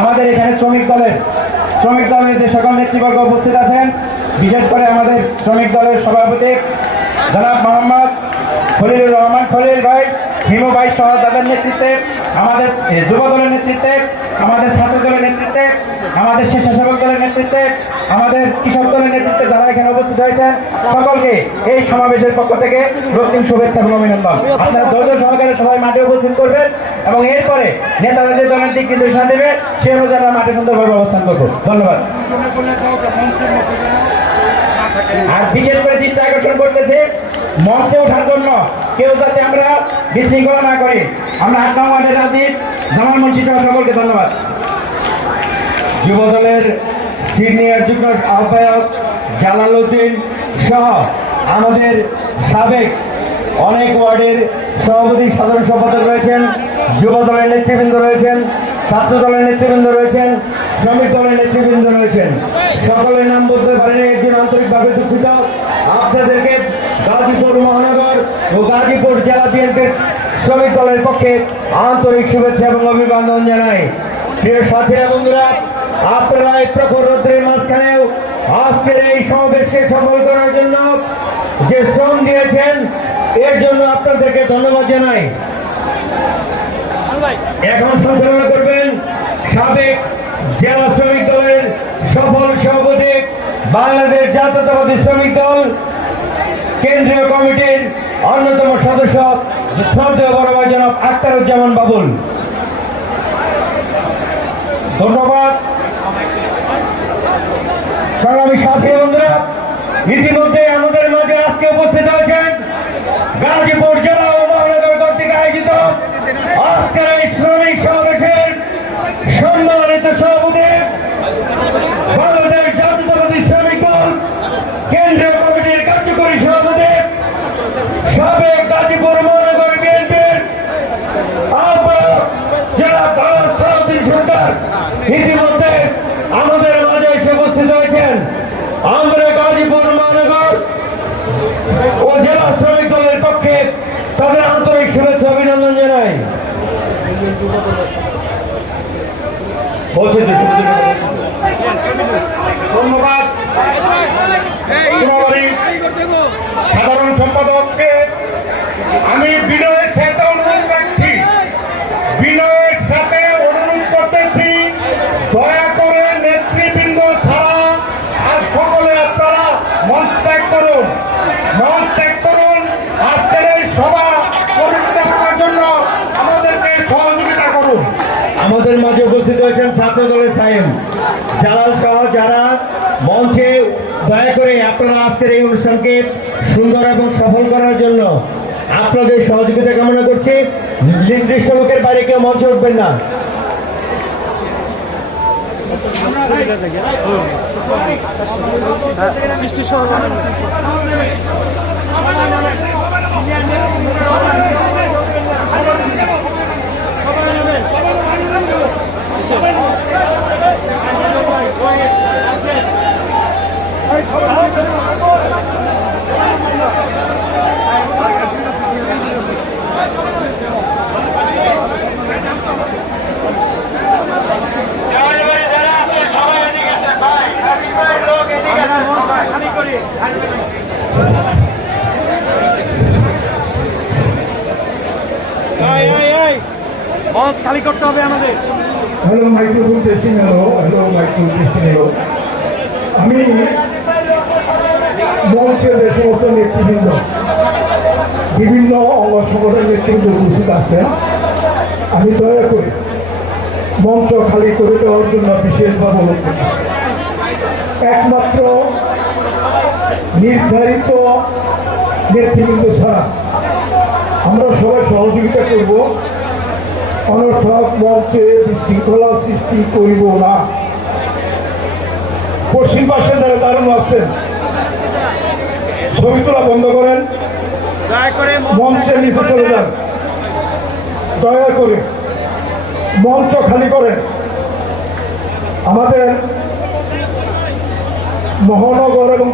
আমাদের এখানে শ্রমিক দলের শ্রমিক দলের যে সকল নেতৃবর্গ উপস্থিত আছেন, বিশেষ করে আমাদের শ্রমিক দলের সভাপতি জনাব মোহাম্মদ খলিলুর রহমান খলিল ভাই, হিমু ভাই সহ তাদের নেতৃত্বে, আমাদের যুব দলের নেতৃত্বে, আমাদের ছাত্র দলের নেতৃত্বে, আমাদের দলের নেতৃত্বে আমাদের কৃষক দলের নেতৃত্বে যারা এখানে উপস্থিত হয়েছেন, সকলকে এই সমাবেশের পক্ষ থেকে রক্তিম শুভেচ্ছা এবং অভিনন্দন। আপনারা ধৈর্য সহকারে সবাই মাঠে উপস্থিত করবেন এবং এরপরে নেতারা যে দলের দিক নির্দেশনা দেবে সে অনুযায়ী আমরা মাঠে সুন্দরভাবে অবস্থান করব ধন্যবাদ। আর বিশেষ করে দৃষ্টি আকর্ষণ করতেছে, মঞ্চে ওঠার জন্য কেউ যাতে আমরা বিশৃঙ্খলা না করি। আমরা আট নং ওয়ার্ডের রাজীব জামাল মুন্সি সকলকে ধন্যবাদ। যুবদলের সিনিয়র যুগ্ম আহ্বায়ক জালালউদ্দিন সহ আমাদের সাবেক অনেক ওয়ার্ডের সভাপতি, সাধারণ সম্পাদক রয়েছেন, যুব দলের নেতৃবৃন্দ রয়েছেন, ছাত্র দলের নেতৃবৃন্দ রয়েছেন, শ্রমিক দলের নেতৃবৃন্দ রয়েছেন। সকলের নাম বলতে পারেন এর জন্য আন্তরিকভাবে দুঃখিত। আপনাদেরকে গাজীপুর মহানগর ও গাজীপুর জেলা বিএনপির শ্রমিক দলের পক্ষে আন্তরিক শুভেচ্ছা এবং অভিনন্দন জানাই। প্রিয় সাথীরা, বন্ধুরা আপনারা এই প্রখর রৌদ্রের মাঝখানেও আজকের এই সমাবেশকে সফল করার জন্য যে শ্রম দিয়েছেন, এর জন্য আপনাদেরকে ধন্যবাদ জানাই। এখন সঞ্চালনা করবেন সাবেক জেলা শ্রমিক দলের সফল সভাপতি বাংলাদেশ জাতীয়তাবাদী শ্রমিক দল, কেন্দ্রীয় কমিটির অন্যতম সদস্য শ্রদ্ধেয় বড় ভাই জনাব আখতারুজ্জামান বাবুল। ধন্যবাদ। সংগ্রামী সাথী বন্ধুরা, ইতিমধ্যে আমাদের মাঝে আজকে উপস্থিত হয়েছেন গাজীপুর জেলা ও মহানগর কর্তৃক আয়োজিত আজকের এই শ্রমিক সমাবেশের সম্মানিত সভাপতি, বাংলাদেশ কেন্দ্রীয় কমিটির কার্যকরী সভাপতি, সাবেক গাজীপুর মহানগর বিএনপির জেলা সরকার। ইতিমধ্যে আমাদের মাঝে এসে উপস্থিত হয়েছেন আমরা গাজীপুর মহানগর ও জেলা শ্রমিক দলের পক্ষে তাদের আন্তরিক শুভেচ্ছা অভিনন্দন জানাই বলছে ধন্যবাদ সাধারণ সম্পাদককে আমি বিনয়ের সাথে অনুরোধ রাখছি বিনয়ের সাথে অনুরোধ করতেছি দয়া করে নেতৃবৃন্দ ছাড়া আর সকলে আপনারা মঞ্চ ত্যাগ করুন মঞ্চ ত্যাগ করুন আজকের এই সভা পরিচিত করার জন্য আমাদেরকে সহযোগিতা করুন মাঝে উপস্থিত হয়েছেন ছাত্র দলের সাইম। জালাল সহ যারা মঞ্চে দয়া করে আপনারা আজকের এই অনুষ্ঠানকে সুন্দর এবং সফল করার জন্য আপনাদের সহযোগিতা কামনা করছি। নির্দিষ্ট লোকের বাইরে কেউ মঞ্চে উঠবেন না। মঞ্চ খালি করতে হবে আমাদের। Hello microphone testing hello hello microphone testing hello আমি মঞ্চে যে সমস্ত নেতৃবৃন্দ, বিভিন্ন অঙ্গ সংগঠনের নেতৃবৃন্দ উপস্থিত আছেন, আমি দয়া করে মঞ্চ খালি করে দেওয়ার জন্য বিশেষভাবে অনুরোধ একমাত্র নির্ধারিত নেতৃবৃন্দ ছাড়া আমরা সবাই সহযোগিতা করব। অনর্থক মঞ্চে বিশৃঙ্খলা সৃষ্টি করিব না। পশ্চিম পাশে যারা দারুণ আছেন। ছবি তোলা বন্ধ করেন। মঞ্চের নিচে চলে যান। দয়া করে মঞ্চ খালি করেন। আমাদের মহানগর এবং